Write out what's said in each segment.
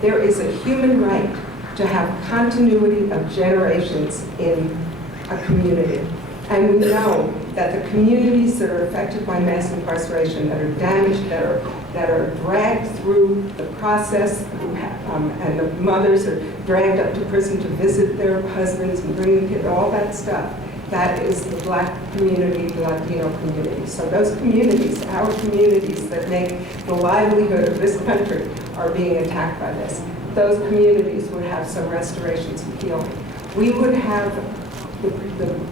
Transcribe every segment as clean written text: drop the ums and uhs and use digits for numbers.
There is a human right to have continuity of generations in a community. And we know that the communities that are affected by mass incarceration, that are damaged, that are dragged through the process, and the mothers are dragged up to prison to visit their husbands and bring the kids, all that stuff, that is the Black community, the Latino community. So those communities, our communities that make the livelihood of this country, are being attacked by this. Those communities would have some restorations and healing. We would have, the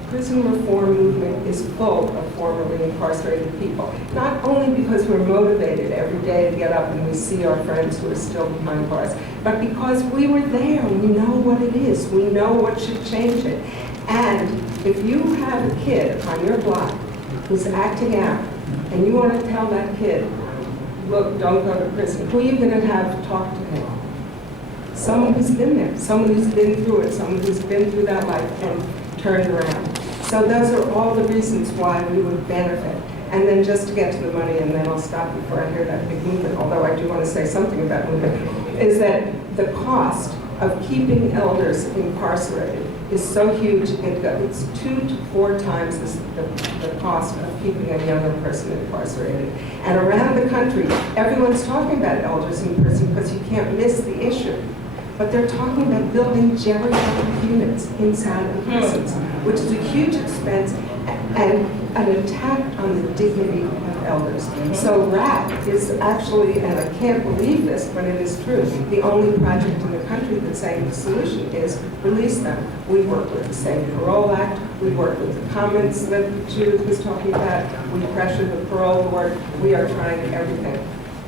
prison reform movement is full of formerly incarcerated people. Not only because we're motivated every day to get up and we see our friends who are still behind bars, but because we were there, we know what it is, we know what should change it. And if you have a kid on your block who's acting out, and you want to tell that kid, look, don't go to prison, who are you going to have to talk to him? Someone who's been there, someone who's been through it, someone who's been through that life and turned around. So those are all the reasons why we would benefit. And then just to get to the money, and then I'll stop before I hear that big movement, although I do want to say something about movement, is that the cost of keeping elders incarcerated is so huge, it's 2 to 4 times the cost of keeping a younger person incarcerated. And around the country, everyone's talking about elders in prison because you can't miss the issue. But they're talking about building geriatric units inside the prisons, which is a huge expense and an attack on the dignity of elders. So RAP is actually, and I can't believe this, but it is true, the only project in the country that's saying the solution is release them. We work with the same Parole Act, we work with the comments that Judith was talking about, we pressure the parole board, we are trying everything.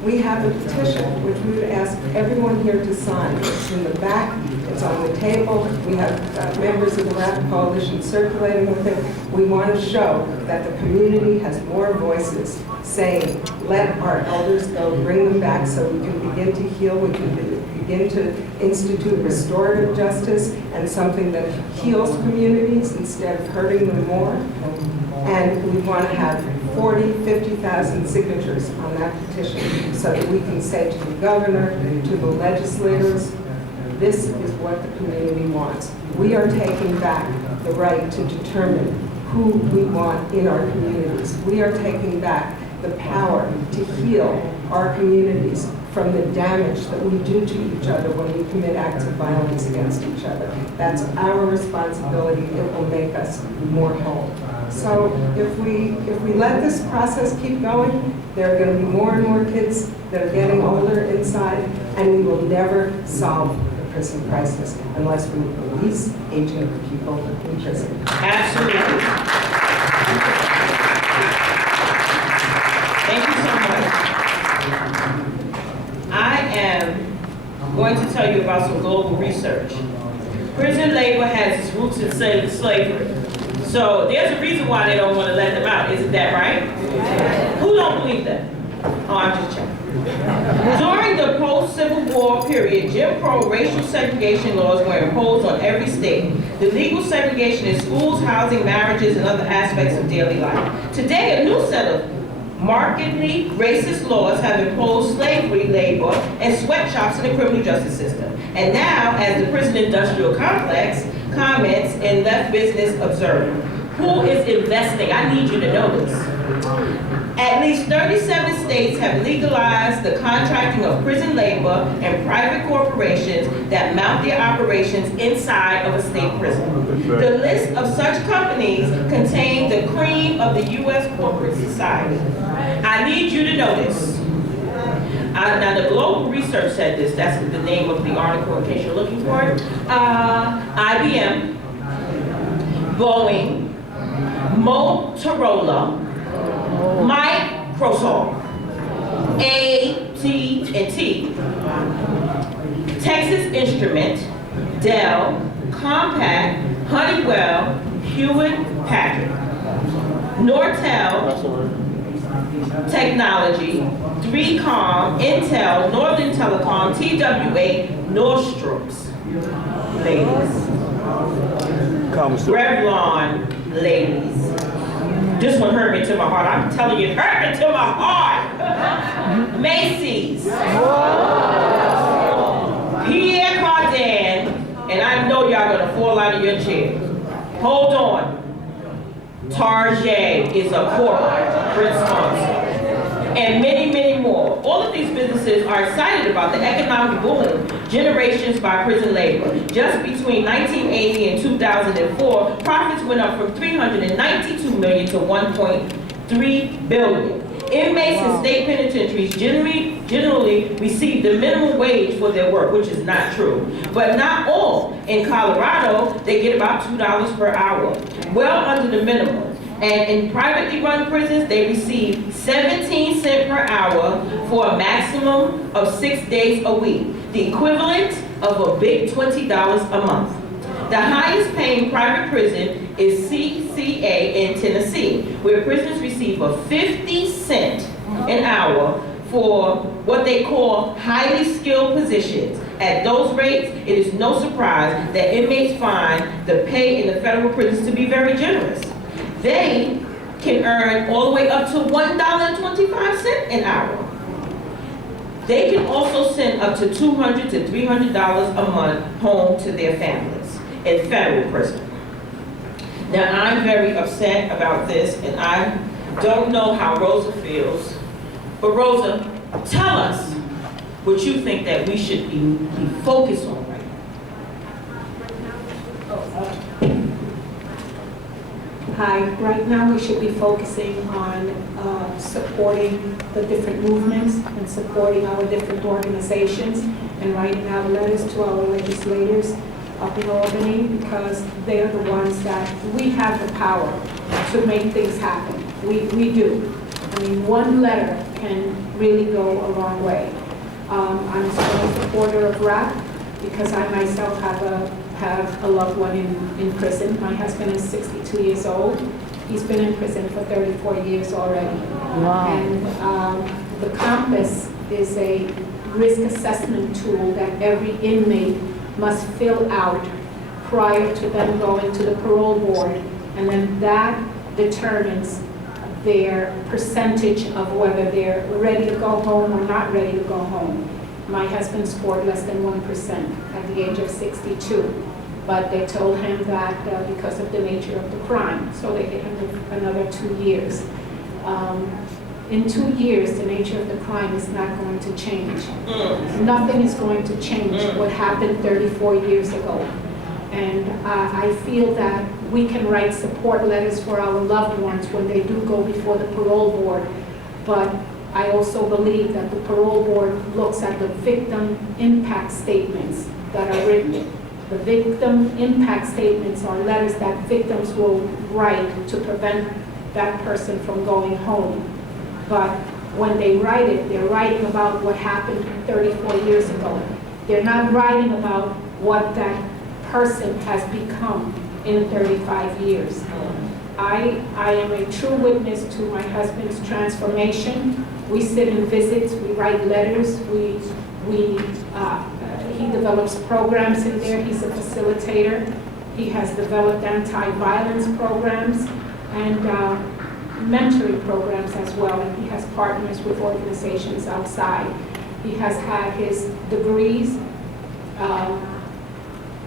We have a petition, which we would ask everyone here to sign. It's in the back, it's on the table. We have members of the RAP Coalition circulating with it. We want to show that the community has more voices saying, let our elders go, bring them back so we can begin to heal, we can begin to institute restorative justice and something that heals communities instead of hurting them more. And we want to have 40,000, 50,000 signatures on that petition so that we can say to the governor, to the legislators, this is what the community wants. We are taking back the right to determine who we want in our communities. We are taking back the power to heal our communities from the damage that we do to each other when we commit acts of violence against each other. That's our responsibility. It will make us more whole. So if we let this process keep going, there are going to be more and more kids that are getting older inside, and we will never solve the prison crisis unless we release aging people in prison. Absolutely. Thank you so much. I am going to tell you about some global research. Prison labor has its roots in slavery. So there's a reason why they don't want to let them out. Isn't that right? Yeah. Who don't believe that? Oh, I'm just checking. During the post-Civil War period, Jim Crow racial segregation laws were imposed on every state. The legal segregation in schools, housing, marriages, and other aspects of daily life. Today, a new set of markedly racist laws have imposed slavery labor and sweatshops in the criminal justice system. And now, as the prison industrial complex comments in Left Business Observer, who is investing? I need you to know this. At least 37 states have legalized the contracting of prison labor and private corporations that mount their operations inside of a state prison. The list of such companies contains the cream of the U.S. corporate society. I need you to know this. Now, the global research said this. That's the name of the article in case you're looking for it. IBM, Boeing, Motorola, Microsoft, AT&T, Texas Instrument, Dell, Compaq, Honeywell, Hewitt-Packard, Nortel Technology, 3Com, Intel, Northern Telecom, TWA, Nordstrom's, ladies. Revlon, ladies. This one hurt me to my heart. I'm telling you, it hurt me to my heart. Macy's. and I know y'all gonna fall out of your chairs. Hold on. Target is a corporate sponsor. And many, many more. All of these businesses are excited about the economic boom generations by prison labor. Just between 1980 and 2004, profits went up from $392 million to $1.3 billion. Inmates in state penitentiaries generally receive the minimum wage for their work, which is not true. But not all. In Colorado, they get about $2 per hour, well under the minimum. And in privately run prisons, they receive 17 cents per hour for a maximum of 6 days a week, the equivalent of a big $20 a month. The highest paying private prison is CCA in Tennessee, where prisoners receive a 50 cents an hour for what they call highly skilled positions. At those rates, it is no surprise that inmates find the pay in the federal prisons to be very generous. They can earn all the way up to $1.25 an hour. They can also send up to $200 to $300 a month home to their families in federal prison. Now, I'm very upset about this, and I don't know how Rosa feels. But Rosa, tell us what you think that we should be focused on right now. Hi, right now we should be focusing on supporting the different movements and supporting our different organizations and writing out letters to our legislators up in Albany, because they're the ones that we have the power to make things happen. We do. I mean, one letter can really go a long way. I'm a strong supporter of RAP because I myself have a loved one in prison. My husband is 62 years old. He's been in prison for 34 years already. Wow. And the Compass is a risk assessment tool that every inmate must fill out prior to them going to the parole board, and then that determines their percentage of whether they're ready to go home or not ready to go home. My husband scored less than 1% at the age of 62, but they told him that because of the nature of the crime, so they hit him with another 2 years. In 2 years, the nature of the crime is not going to change. Nothing is going to change what happened 34 years ago. And I feel that we can write support letters for our loved ones when they do go before the parole board. But I also believe that the parole board looks at the victim impact statements that are written. The victim impact statements are letters that victims will write to prevent that person from going home. But when they write it, they're writing about what happened 34 years ago. They're not writing about what that person has become in 35 years. I am a true witness to my husband's transformation. We sit in visits, we write letters, he develops programs in there. He's a facilitator. He has developed anti-violence programs and mentoring programs as well, and he has partners with organizations outside. He has had his degrees,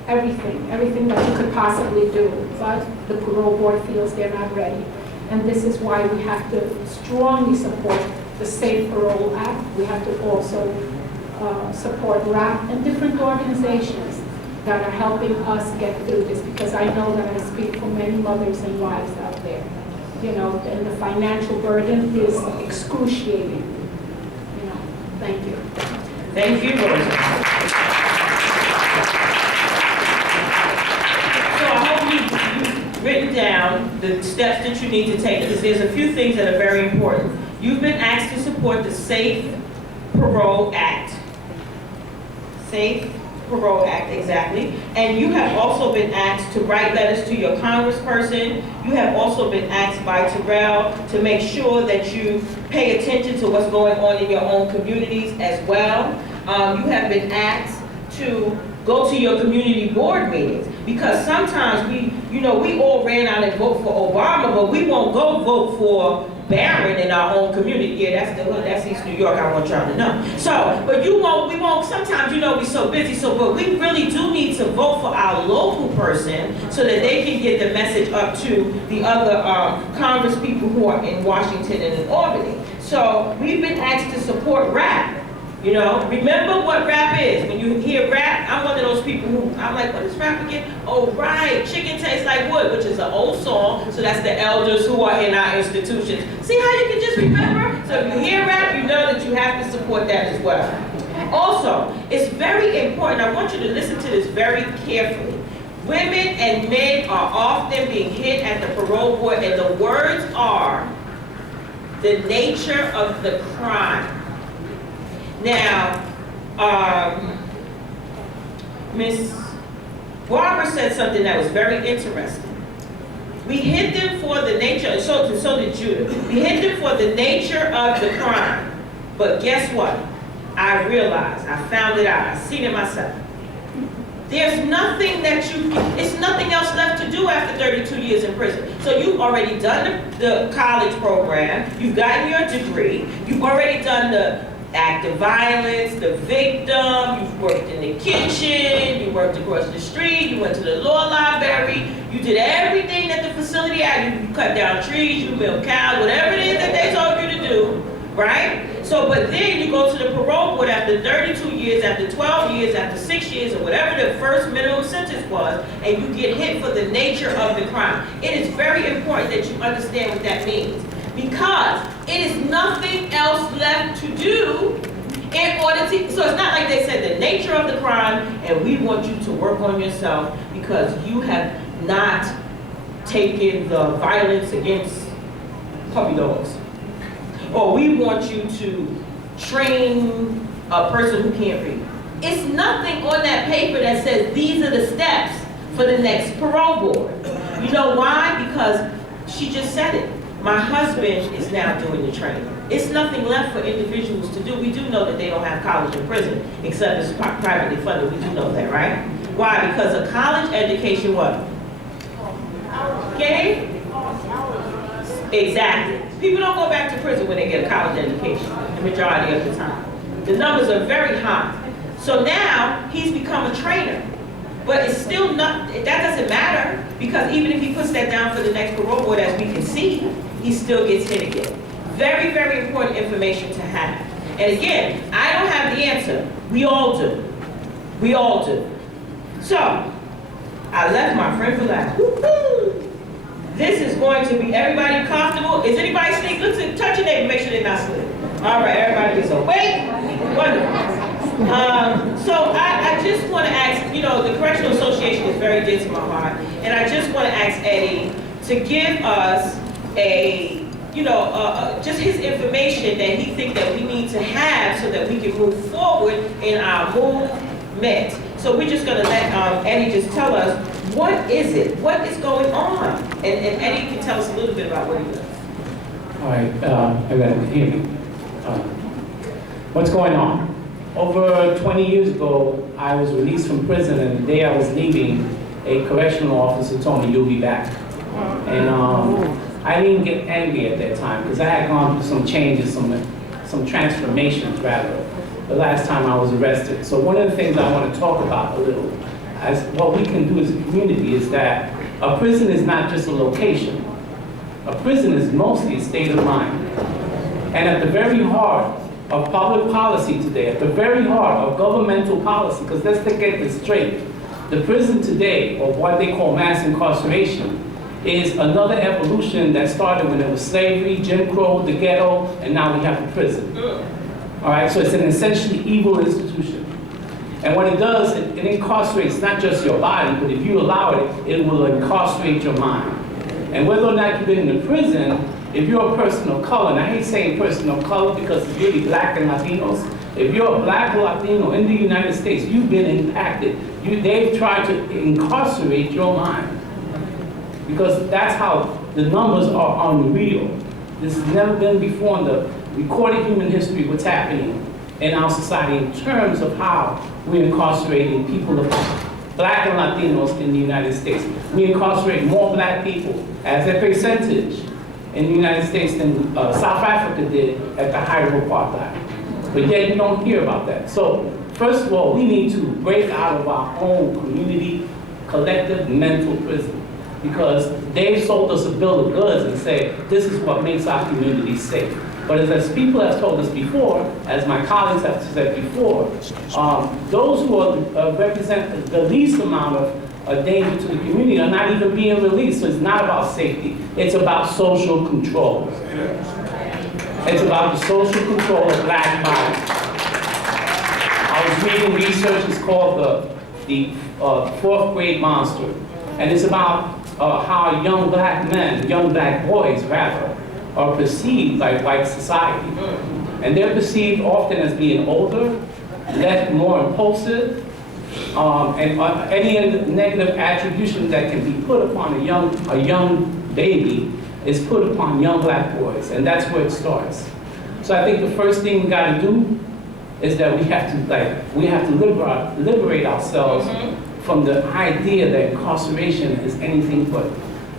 everything that he could possibly do, but the parole board feels they're not ready. And this is why we have to strongly support the Safe Parole Act. We have to also support RAP and different organizations that are helping us get through this, because I know that I speak for many mothers and wives out there. You know, and the financial burden is excruciating. You know, thank you. Thank you, Rosa. So I hope you've written down the steps that you need to take, because there's a few things that are very important. You've been asked to support the Safe Parole Act. Safe Parole Act, exactly. And you have also been asked to write letters to your congressperson. You have also been asked by Terrell to make sure that you pay attention to what's going on in your own communities as well. You have been asked to go to your community board meetings, because sometimes we all ran out and vote for Obama, but we won't go vote for barren in our own community. Yeah, that's the hood, that's East New York, I want y'all to know. So, but we won't, sometimes, we're so busy, but we really do need to vote for our local person so that they can get the message up to the other Congress people who are in Washington and in Albany. So, we've been asked to support RAP. Remember what rap is. When you hear rap, I'm one of those people who, I'm like, what is rap again? Oh, right, chicken tastes like wood, which is an old song, so that's the elders who are in our institutions. See how you can just remember? So if you hear rap, you know that you have to support that as well. Also, it's very important, I want you to listen to this very carefully. Women and men are often being hit at the parole board, and the words are, the nature of the crime. Now, Miss Barbara said something that was very interesting. We hit them for the nature, and so did Judah. We hit them for the nature of the crime. But guess what? I realized, I found it out, I seen it myself. There's nothing it's nothing else left to do after 32 years in prison. So you've already done the college program, you've gotten your degree, you've already done the active violence, the victim, you've worked in the kitchen, you worked across the street, you went to the law library, you did everything that the facility had. You cut down trees, you milk cows, whatever it is that they told you to do, right? So, but then you go to the parole board after 32 years, after 12 years, after 6 years, or whatever the first minimum sentence was, and you get hit for the nature of the crime. It is very important that you understand what that means, because it is nothing else left to do in order to, so it's not like they said the nature of the crime and we want you to work on yourself because you have not taken the violence against puppy dogs. Or we want you to train a person who can't read. It's nothing on that paper that says these are the steps for the next parole board. You know why? Because she just said it. My husband is now doing the training. It's nothing left for individuals to do. We do know that they don't have college and prison, except it's privately funded. We do know that, right? Why? Because a college education, what? Okay? Exactly. People don't go back to prison when they get a college education, the majority of the time. The numbers are very high. So now, he's become a trainer. But it's still not, that doesn't matter, because even if he puts that down for the next parole board, as we can see, he still gets hit again. Very, very important information to have. And again, I don't have the answer. We all do. We all do. So, I left my friend for last. Woo-hoo! This is going to be, everybody comfortable? Is anybody asleep? Look, touch your neighbor, make sure they're not asleep. All right, everybody gets awake. Wonderful. So I just want to ask, the Correctional Association is very dear to my heart, and I just want to ask Eddie to give us just his information that he thinks that we need to have so that we can move forward in our movement. So we're just going to let Eddie just tell us, what is it? What is going on? And Eddie can tell us a little bit about what he does. All right, everybody can hear me. What's going on? Over 20 years ago, I was released from prison, and the day I was leaving, a correctional officer told me, "You'll be back." And I didn't get angry at that time, because I had gone through some changes, some transformations, rather, the last time I was arrested. So one of the things I want to talk about a little, as what we can do as a community, is that a prison is not just a location. A prison is mostly a state of mind. And at the very heart of public policy today, at the very heart of governmental policy, because let's get this straight, the prison today, or what they call mass incarceration, is another evolution that started when it was slavery, Jim Crow, the ghetto, and now we have the prison. All right, so it's an essentially evil institution. And what it does, it incarcerates not just your body, but if you allow it, it will incarcerate your mind. And whether or not you've been in a prison, if you're a person of color, and I hate saying person of color because it's really black and Latinos, if you're a black or Latino in the United States, you've been impacted. They've tried to incarcerate your mind. Because that's how the numbers are unreal. This has never been before in the recorded human history what's happening in our society in terms of how we're incarcerating people of black and Latinos in the United States. We incarcerate more black people as a percentage in the United States than South Africa did at the height of apartheid. But yet you don't hear about that. So first of all, we need to break out of our own community, collective mental prison, because they've sold us a bill of goods and say, this is what makes our community safe. But as people have told us before, as my colleagues have said before, those who represent the least amount of danger to the community are not even being released. So it's not about safety. It's about social control. It's about the social control of black bodies. I was reading research, it's called the fourth grade monster. And it's about how young black men, young black boys rather, are perceived by white society. And they're perceived often as being older, more impulsive, and any negative attribution that can be put upon a young baby is put upon young black boys, and that's where it starts. So I think the first thing we got to do is that we have to liberate ourselves from the idea that incarceration is anything but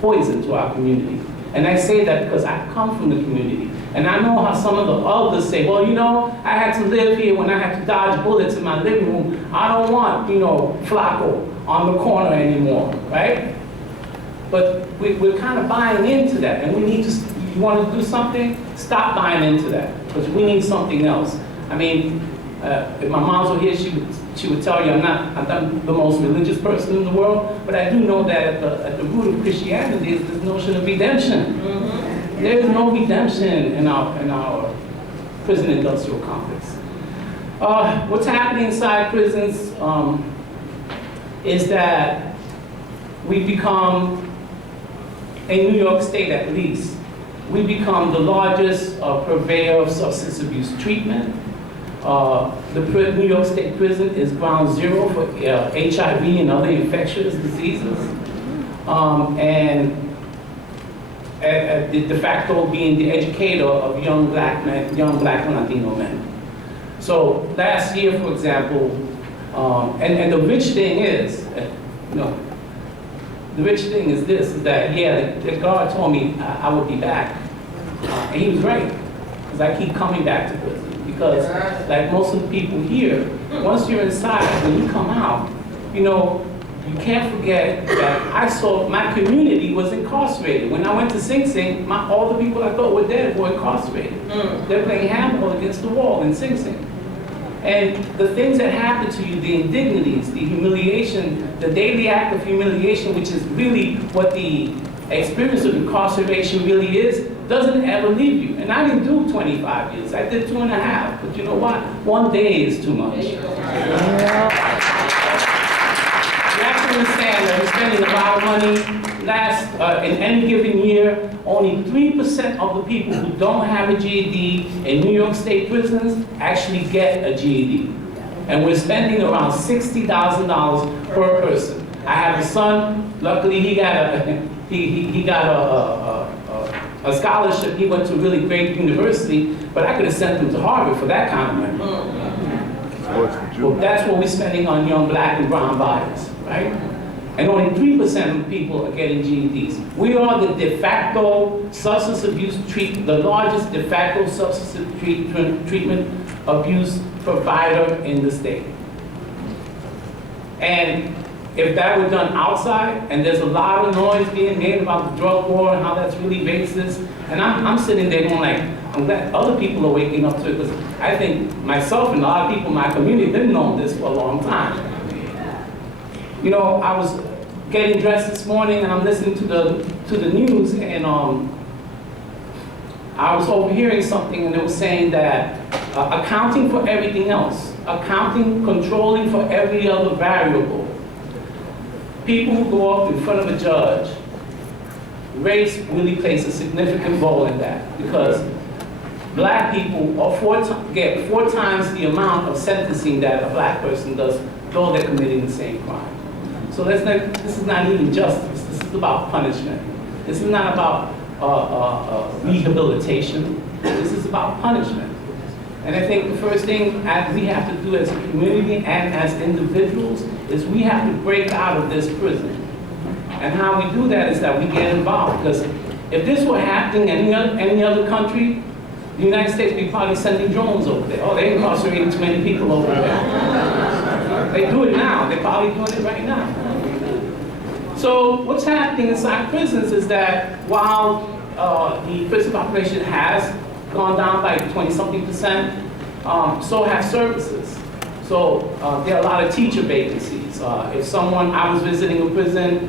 poison to our community. And I say that because I come from the community. And I know how some of the others say, well, you know, I had to live here when I had to dodge bullets in my living room. I don't want, you know, Flacco on the corner anymore, right? But we're kind of buying into that. And we need to, you want to do something? Stop buying into that. Because we need something else. I mean, if my mom were here, she would tell you I'm not the most religious person in the world, but I do know that at the root of Christianity is this notion of redemption. There is no redemption in our prison industrial complex. What's happening inside prisons is that we become, in New York State at least, we become the largest purveyor of substance abuse treatment. The New York State prison is ground zero for HIV and other infectious diseases. And de facto being the educator of young black men, young black and Latino men. So last year, for example, and the rich thing is, you know, the rich thing is this, is that, yeah, the guard told me I would be back. And he was right, because I keep coming back to prison. Because, like most of the people here, once you're inside, when you come out, you know, you can't forget that I saw my community was incarcerated. When I went to Sing Sing, all the people I thought were dead were incarcerated. They're playing handball against the wall in Sing Sing. And the things that happen to you, the indignities, the humiliation, the daily act of humiliation, which is really what the experience of incarceration really is, doesn't ever leave you. And I didn't do 25 years, I did 2.5. But you know what? 1 day is too much. You have to understand that we're spending a lot of money. In any given year, only 3% of the people who don't have a GED in New York State prisons actually get a GED. And we're spending around $60,000 per person. I have a son, luckily he got a scholarship. He went to a really great university, but I could have sent him to Harvard for that kind of money. Well, that's what we're spending on young black and brown bodies, right? And only 3% of people are getting GEDs. We are the de facto substance abuse the largest de facto substance treatment abuse provider in the state. And if that were done outside, and there's a lot of noise being made about the drug war and how that's really racist, and I'm sitting there going like, I'm glad other people are waking up to it, because I think myself and a lot of people in my community didn't know this for a long time. You know, I was getting dressed this morning and I'm listening to the news, and I was overhearing something, and it was saying that accounting for everything else, controlling for every other variable, people who go up in front of a judge, race really plays a significant role in that, because black people get 4 times the amount of sentencing that a black person does, though they're committing the same crime. So this is not even justice. This is about punishment. This is not about rehabilitation. This is about punishment. And I think the first thing we have to do as a community and as individuals is we have to break out of this prison. And how we do that is that we get involved, because If this were happening in any other country, the United States would be probably sending drones over there. Oh, they incarcerating too many people over there. They do it now. They're probably doing it right now. So what's happening inside prisons is that while the prison population has gone down by 20-something%, so have services. So there are a lot of teacher vacancies. If someone, I was visiting a prison,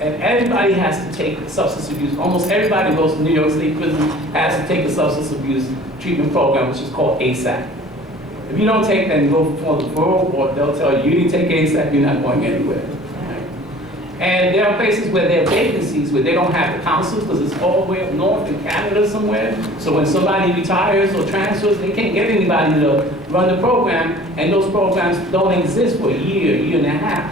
and everybody has to take substance abuse. Almost everybody who goes to New York State Prison has to take a substance abuse treatment program, which is called ASAP. If you don't take that and go before the parole board, they'll tell you, you didn't take ASAP, you're not going anywhere. And there are places where there are vacancies where they don't have the counselors because it's all the way up north in Canada somewhere. So when somebody retires or transfers, they can't get anybody to run the program, and those programs don't exist for a year and a half.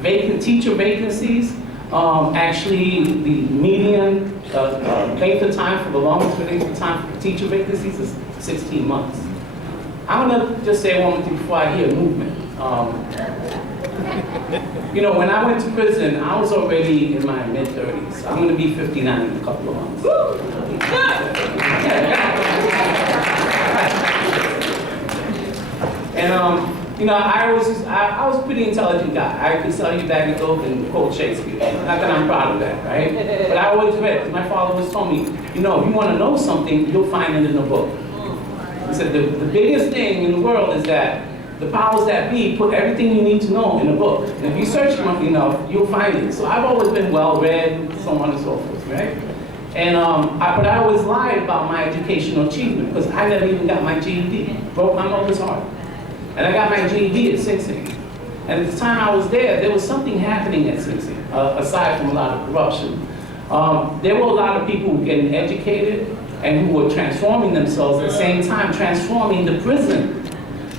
Vacant teacher vacancies, actually the median length of time for the longest length of time for teacher vacancies is 16 months. I'm gonna just say one thing before I hear movement. You know, when I went to prison, I was already in my mid-30s. I'm going to be 59 in a couple of months. And, you know, I was a pretty intelligent guy. I could sell you a bag of dope and quote Shakespeare. Not that I'm proud of that, right? But I always read. My father always told me, you know, if you want to know something, you'll find it in a book. He said the biggest thing in the world is that the powers that be put everything you need to know in a book. And if you search enough, you'll find it. So I've always been well-read, so on and so forth, right? And but I always lied about my educational achievement because I never even got my GED. Broke my mother's heart. And I got my GED at Sing Sing. And at the time I was there was something happening at Sing Sing, aside from a lot of corruption. There were a lot of people who were getting educated and who were transforming themselves at the same time, transforming the prison.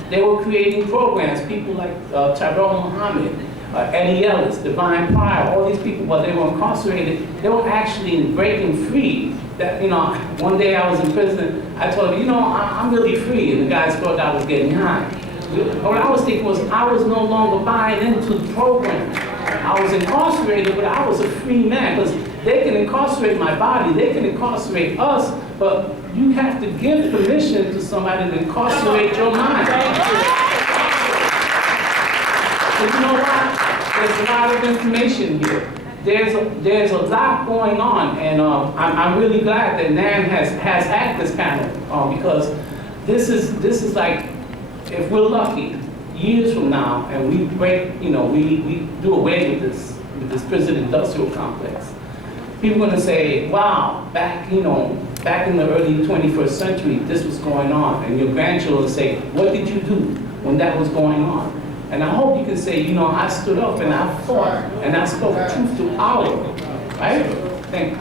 They were creating programs, people like Tyrell Muhammad, Eddie Ellis, Divine Pryor, all these people, while they were incarcerated, they were actually breaking free. That, you know, one day I was in prison, I told him, you know, I'm really free, and the guys thought I was getting high. What I was thinking was, I was no longer buying into the program. I was incarcerated, but I was a free man, because they can incarcerate my body, they can incarcerate us, but you have to give permission to somebody to incarcerate your mind. So you know what? There's a lot of information here. There's a lot going on, and I'm really glad that NAM has had this panel because this is like, if we're lucky, years from now, and we break, you know, we do away with this prison industrial complex. People are going to say, wow, back in the early 21st century, this was going on. And your grandchildren say, what did you do when that was going on? And I hope you can say, you know, I stood up and I fought and I spoke truth to power, right? Thank you.